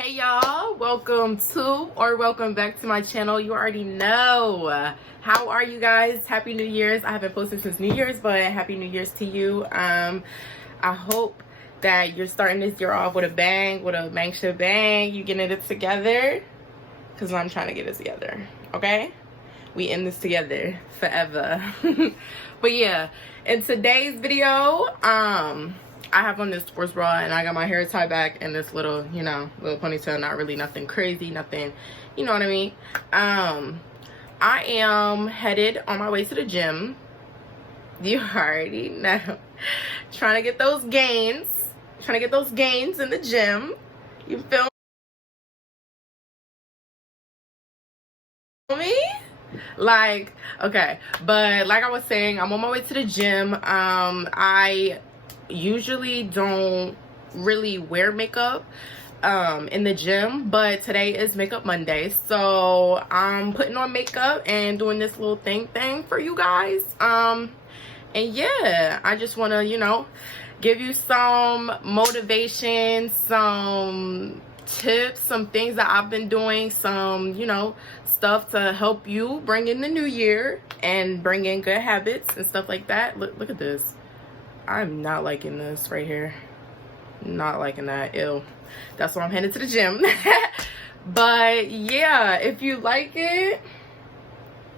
Hey y'all, welcome back to my channel. You already know. How are you guys? Happy New Year's. I haven't posted since New Year's, but happy New Year's to you. I hope that you're starting this year off with a bang, shebang. You getting it together, because I'm trying to get it together. Okay, we in this together forever. But yeah, in today's video, I have on this sports bra and I got my hair tied back and this little, little ponytail. Not really nothing crazy, nothing, you know what I mean? I am headed on my way to the gym. You already know. Trying to get those gains in the gym. You feel me? Like, okay, but like I was saying, I'm on my way to the gym. I usually don't really wear makeup in the gym, but today is Makeup Monday, so I'm putting on makeup and doing this little thing for you guys. And yeah, I just want to give you some motivation, some tips, some things that I've been doing, some stuff to help you bring in the new year and bring in good habits and stuff like that. Look at this. I'm not liking this right here. Not liking that. Ew. That's why I'm headed to the gym. But yeah, if you like it,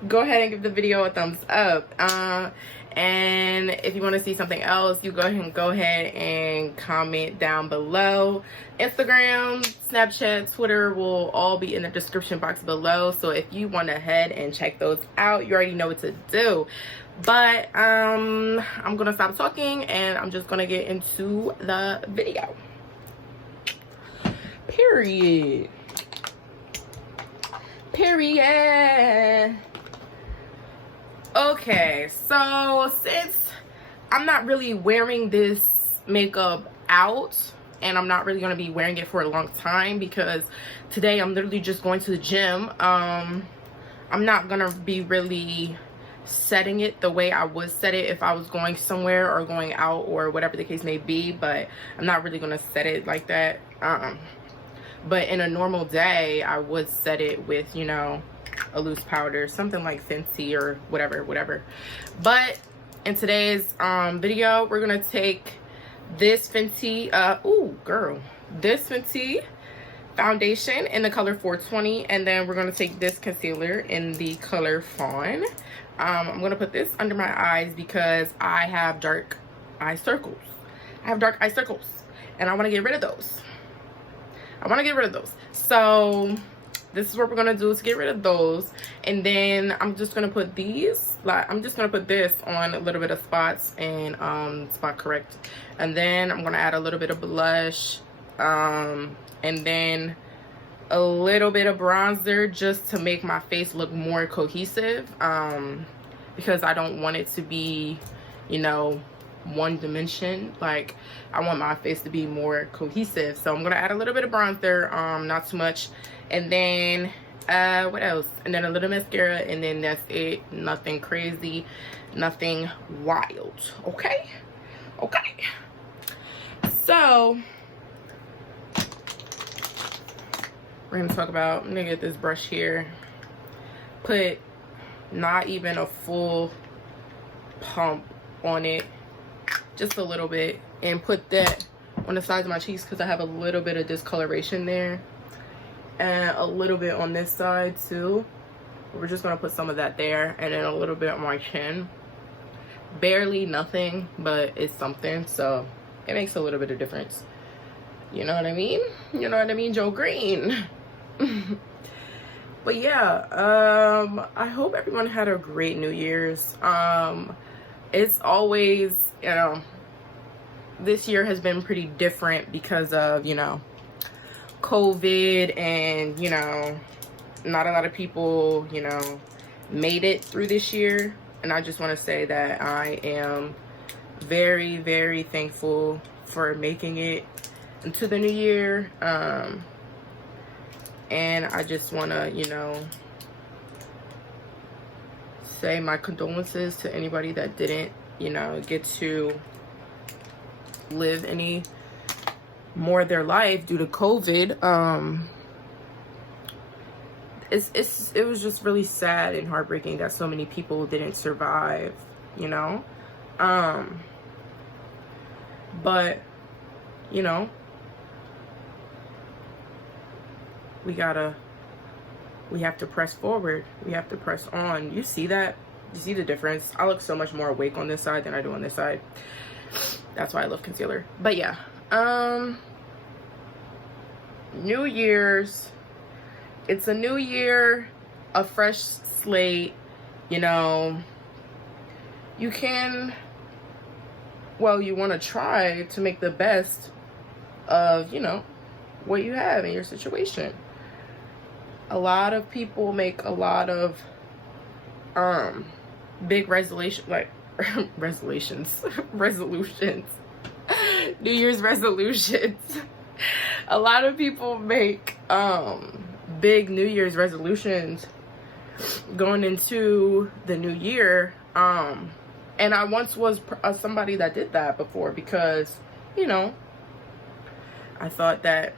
go ahead and give the video a thumbs up. And if you want to see something else, you go ahead and comment down below. Instagram, Snapchat, Twitter will all be in the description box below. So if you want to head and check those out, you already know what to do. But I'm gonna stop talking and I'm just gonna get into the video. Period. Okay, so since I'm not really wearing this makeup out and I'm not really going to be wearing it for a long time, because today I'm literally just going to the gym, I'm not going to be really setting it the way I would set it if I was going somewhere or going out or whatever the case may be. But I'm not really going to set it like that. But in a normal day, I would set it with, a loose powder, something like Fenty or whatever. But in today's video, we're gonna take this Fenty this Fenty foundation in the color 420, and then we're gonna take this concealer in the color Fawn. I'm gonna put this under my eyes because I have dark eye circles. And I want to get rid of those. So this is what we're gonna do to get rid of those. And then I'm just gonna put these, I'm just gonna put this on a little bit of spots and spot correct. And then I'm gonna add a little bit of blush, and then a little bit of bronzer just to make my face look more cohesive, because I don't want it to be one dimension. Like, I want my face to be more cohesive. So I'm gonna add a little bit of bronzer, not too much, and then what else, and then a little mascara, and then that's it. Nothing crazy, nothing wild. Okay, so we're gonna talk about, I'm gonna get this brush here, put not even a full pump on it, just a little bit, and put that on the sides of my cheeks because I have a little bit of discoloration there, and a little bit on this side too. We're just gonna put some of that there, and then a little bit on my chin. Barely nothing, but it's something, so it makes a little bit of difference. You know what I mean? Joe Green. But yeah, I hope everyone had a great New Year's. It's always, this year has been pretty different because of, COVID, and, not a lot of people, made it through this year. And I just want to say that I am very, very thankful for making it into the new year. And I just want to, say my condolences to anybody that didn't, get to live any more of their life due to COVID. It was just really sad and heartbreaking that so many people didn't survive, you know. But you know, we have to press forward. We have to press on. You see that? You see the difference? I look so much more awake on this side than I do on this side. That's why I love concealer. But yeah, New Year's. It's a new year, a fresh slate. You know, you can, well, you want to try to make the best of, you know, what you have in your situation. A lot of people make a lot of big resolutions, New Year's resolutions. A lot of people make big New Year's resolutions going into the new year. And I once was somebody that did that before, because, you know, I thought that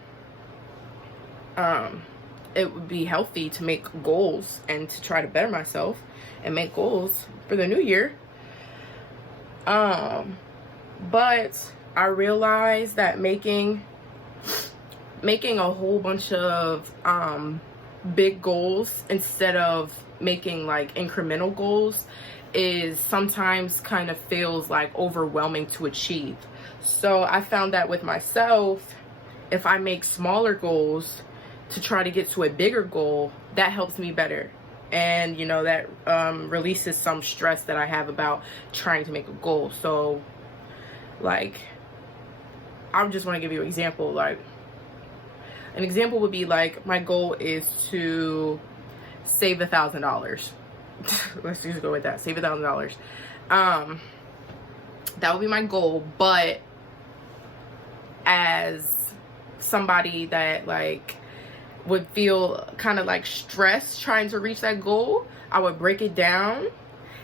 it would be healthy to make goals and to try to better myself and make goals for the new year. But I realized that making a whole bunch of big goals instead of making like incremental goals is sometimes kind of feels like overwhelming to achieve. So I found that with myself, if I make smaller goals to try to get to a bigger goal, that helps me better. And you know, that releases some stress that I have about trying to make a goal. So like, I just want to give you an example. Like, an example would be like, my goal is to save $1,000. Let's just go with that. Save $1,000. That would be my goal. But as somebody that like would feel kind of like stressed trying to reach that goal, I would break it down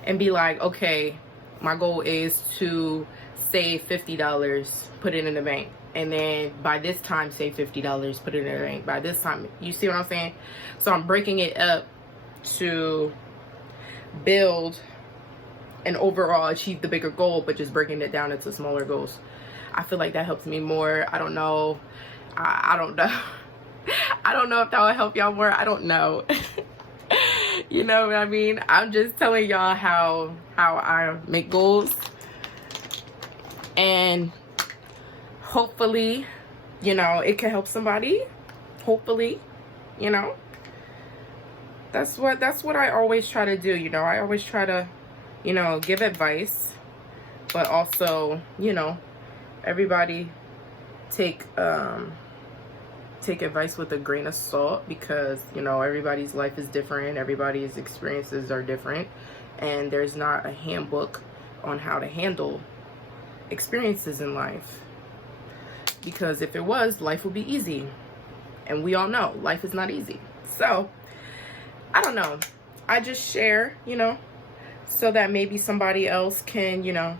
and be like, okay, my goal is to save $50, put it in the bank. And then by this time, save $50, put it in the bank. By this time, you see what I'm saying? So I'm breaking it up to build and overall achieve the bigger goal, but just breaking it down into smaller goals. I feel like that helps me more. I don't know. I don't know. I don't know if that will help y'all more. I don't know. You know what I mean? I'm just telling y'all how I make goals. And hopefully, you know, it can help somebody. Hopefully, you know. That's what I always try to do, you know. I always try to, you know, give advice, but also, you know, everybody take advice with a grain of salt, because, you know, everybody's life is different, everybody's experiences are different, and there's not a handbook on how to handle experiences in life. Because if it was, life would be easy, and we all know life is not easy. So I don't know, I just share, you know, so that maybe somebody else can, you know,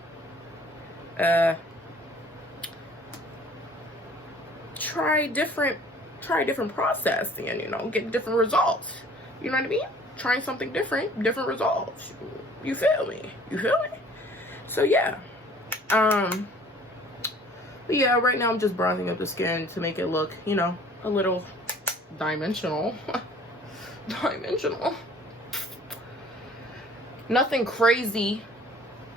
try different process and, you know, get different results. You know what I mean? Trying something different results. You feel me? So yeah. But yeah, right now I'm just bronzing up the skin to make it look, you know, a little dimensional. Nothing crazy.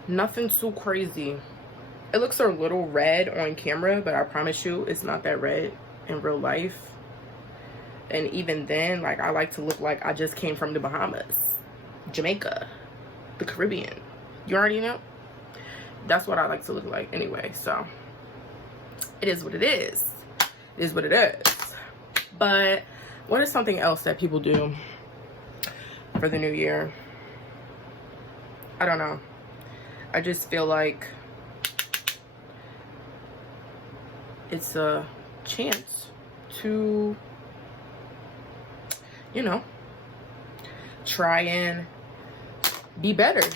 Nothing too crazy. It looks a little red on camera, but I promise you it's not that red in real life. And even then, like, I like to look like I just came from the Bahamas, Jamaica, the Caribbean. You already know? That's what I like to look like anyway. So it is what it is. It is what it is. But what is something else that people do for the new year? I don't know. I just feel like it's a chance to, you know, try and be better.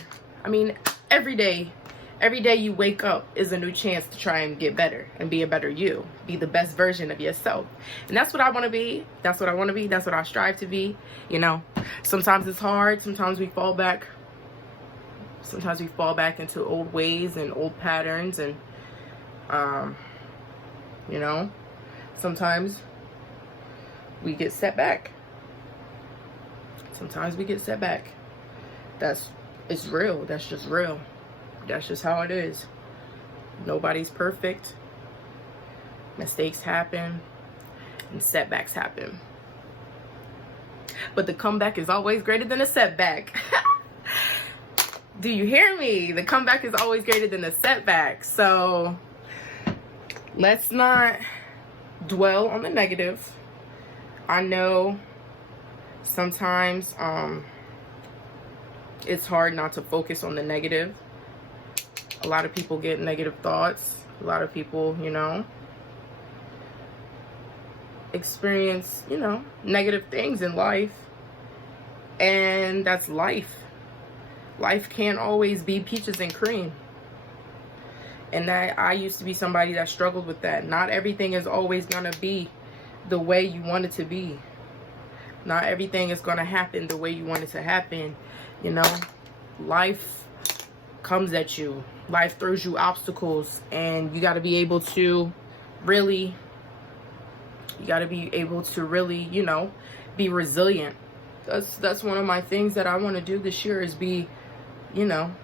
I mean, every day Every day you wake up is a new chance to try and get better and be a better you, be the best version of yourself. And that's what I want to be. That's what I want to be. That's what I strive to be. You know, sometimes it's hard. Sometimes we fall back. Sometimes we fall back into old ways and old patterns. And, you know, sometimes we get set back. Sometimes we get set back. It's real. That's just real. That's just how it is. Nobody's perfect. Mistakes happen and setbacks happen. But the comeback is always greater than a setback. Do you hear me? The comeback is always greater than the setback. So let's not dwell on the negative. I know sometimes it's hard not to focus on the negative. A lot of people get negative thoughts. A lot of people, you know, experience, you know, negative things in life. And that's life. Life can't always be peaches and cream. And I used to be somebody that struggled with that. Not everything is always going to be the way you want it to be. Not everything is going to happen the way you want it to happen. You know, life comes at you. Life throws you obstacles, and you got to be able to really, you know, be resilient. That's one of my things that I want to do this year, is be, you know,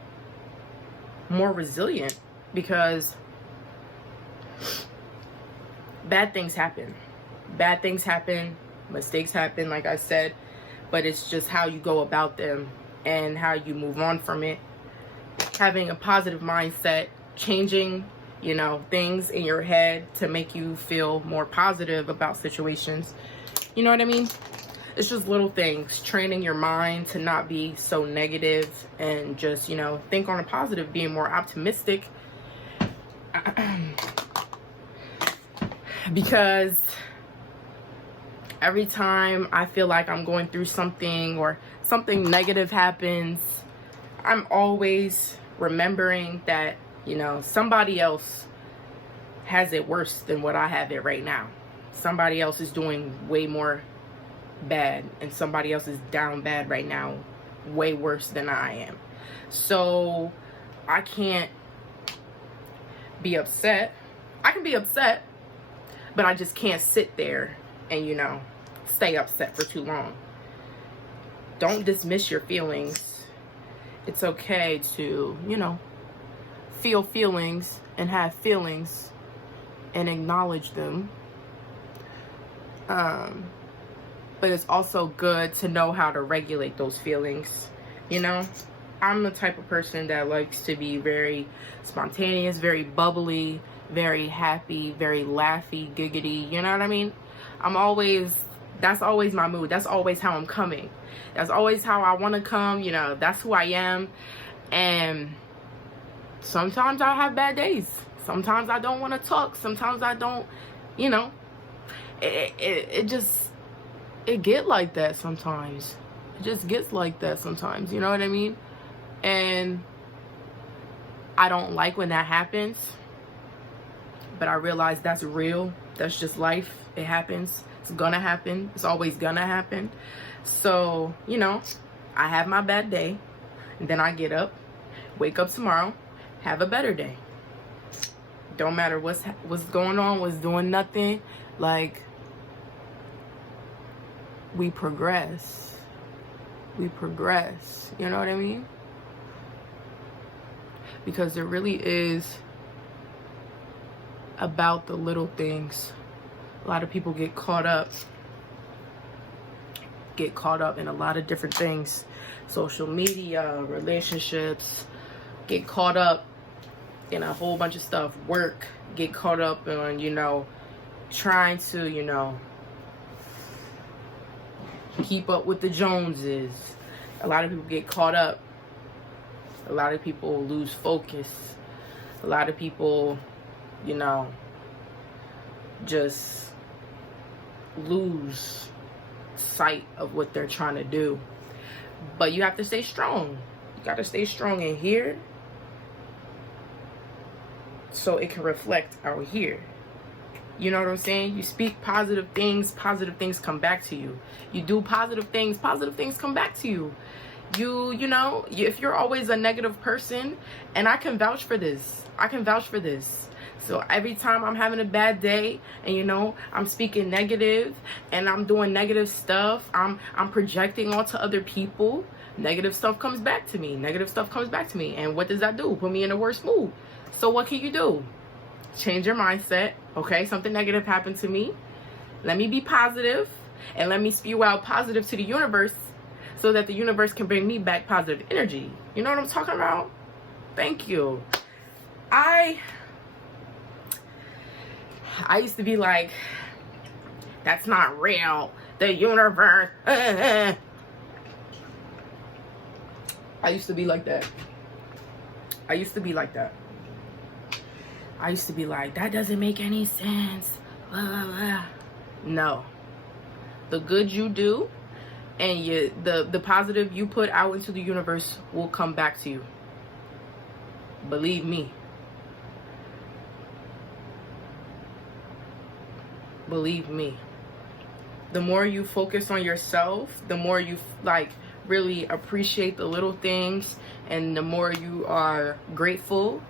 more resilient, because bad things happen. Bad things happen, mistakes happen, like I said, but it's just how you go about them and how you move on from it. Having a positive mindset, changing, you know, things in your head to make you feel more positive about situations. You know what I mean? It's just little things. Training your mind to not be so negative and just, you know, think on a positive, being more optimistic. Because every time I feel like I'm going through something or something negative happens, I'm always remembering that, you know, somebody else has it worse than what I have it right now. Somebody else is doing way more bad, and somebody else is down bad right now, way worse than I am. So I can't be upset. I can be upset, but I just can't sit there and, you know, stay upset for too long. Don't dismiss your feelings. It's okay to, you know, feel feelings and have feelings and acknowledge them. But it's also good to know how to regulate those feelings. You know, I'm the type of person that likes to be very spontaneous, very bubbly, very happy, very laughy, giggity. You know what I mean? That's always my mood. That's always how I'm coming. That's always how I want to come. You know, that's who I am. And sometimes I have bad days. Sometimes I don't want to talk. Sometimes I don't, you know, it get like that sometimes. It just gets like that sometimes. You know what I mean? And I don't like when that happens. But I realize that's real. That's just life. It happens. It's gonna happen. It's always gonna happen. So, you know, I have my bad day, and then I get up, wake up tomorrow, have a better day. Don't matter what's going on, what's doing nothing. Like, we progress. We progress. You know what I mean? Because it really is about the little things. A lot of people get caught up in a lot of different things. Social media, relationships, get caught up in a whole bunch of stuff. Work, get caught up on, you know, trying to, you know, keep up with the Joneses. A lot of people get caught up. A lot of people lose focus. A lot of people, you know, just lose sight of what they're trying to do. But you have to stay strong. You got to stay strong in here. so it can reflect out here. You know what I'm saying? You speak positive things come back to you. You do positive things come back to you. You know, if you're always a negative person, and I can vouch for this. So every time I'm having a bad day and, you know, I'm speaking negative and I'm doing negative stuff, I'm projecting onto other people, negative stuff comes back to me. And what does that do? Put me in a worse mood. So what can you do? Change your mindset. Okay, something negative happened to me. Let me be positive and let me spew out positive to the universe so that the universe can bring me back positive energy. You know what I'm talking about? Thank you. I used to be like, that's not real. The universe. I used to be like that. I used to be like, that doesn't make any sense. Blah, blah, blah. No. The good you do and the positive you put out into the universe will come back to you. Believe me. Believe me. The more you focus on yourself, the more you like really appreciate the little things, and the more you are grateful,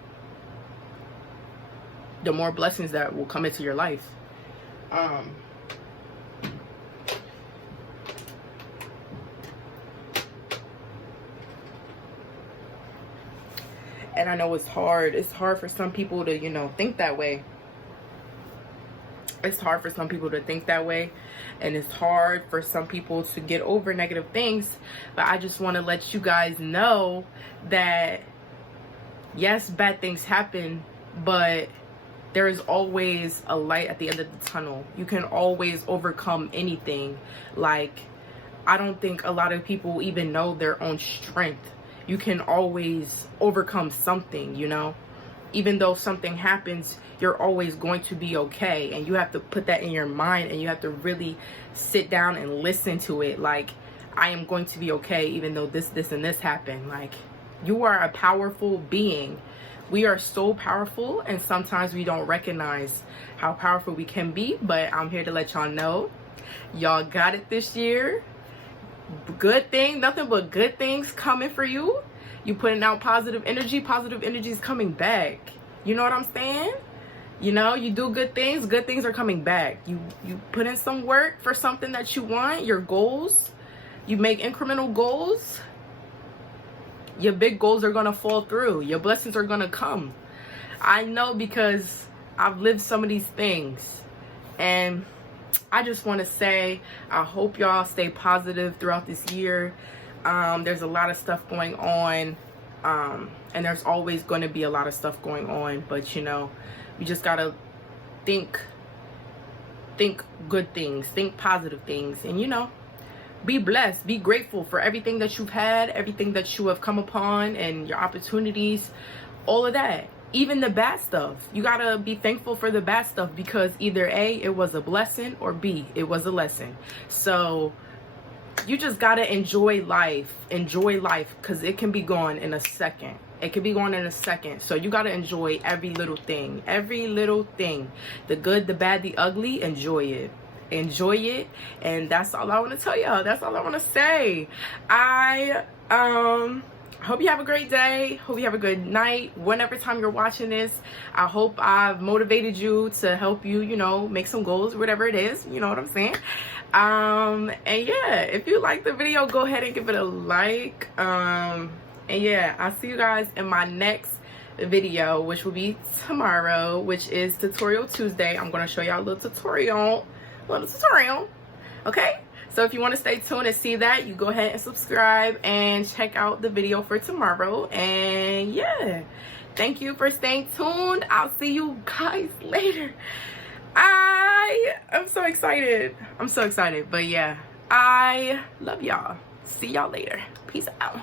the more blessings that will come into your life. And I know it's hard. It's hard for some people to, you know, think that way. It's hard for some people to think that way. And it's hard for some people to get over negative things. But I just want to let you guys know that, yes, bad things happen, but there is always a light at the end of the tunnel. You can always overcome anything. Like, I don't think a lot of people even know their own strength. You can always overcome something, you know? Even though something happens, you're always going to be okay. And you have to put that in your mind, and you have to really sit down and listen to it. Like, I am going to be okay even though this, and this happened. Like, you are a powerful being. We are so powerful, and sometimes we don't recognize how powerful we can be. But I'm here to let y'all know, y'all got it this year. Good thing, nothing but good things coming for you. You putting out positive energy is coming back. You know what I'm saying? You know, you do good things are coming back. You put in some work for something that you want, your goals. You make incremental goals. Your big goals are going to fall through. Your blessings are going to come. I know, because I've lived some of these things. And I just want to say, I hope y'all stay positive throughout this year. There's a lot of stuff going on. And there's always going to be a lot of stuff going on. But, you know, we just got to think good things. Think positive things. And, you know, be blessed. Be grateful for everything that you've had, everything that you have come upon, and your opportunities, all of that. Even the bad stuff. You gotta be thankful for the bad stuff, because either A, it was a blessing, or B, it was a lesson. So you just gotta enjoy life. Enjoy life, because it can be gone in a second. So you gotta enjoy every little thing. The good, the bad, the ugly. Enjoy it. And that's all I want to tell y'all. That's all I want to say. I hope you have a great day. Hope you have a good night. Whenever time you're watching this, I hope I've motivated you to help you, you know, make some goals, whatever it is. You know what I'm saying? And yeah, if you like the video, go ahead and give it a like. And yeah, I'll see you guys in my next video, which will be tomorrow, which is Tutorial Tuesday. I'm going to show y'all a little tutorial. Okay, so if you want to stay tuned and see that, you go ahead and subscribe and check out the video for tomorrow. And yeah, thank you for staying tuned. I'll see you guys later. I'm so excited. But yeah, I love y'all. See y'all later. Peace out.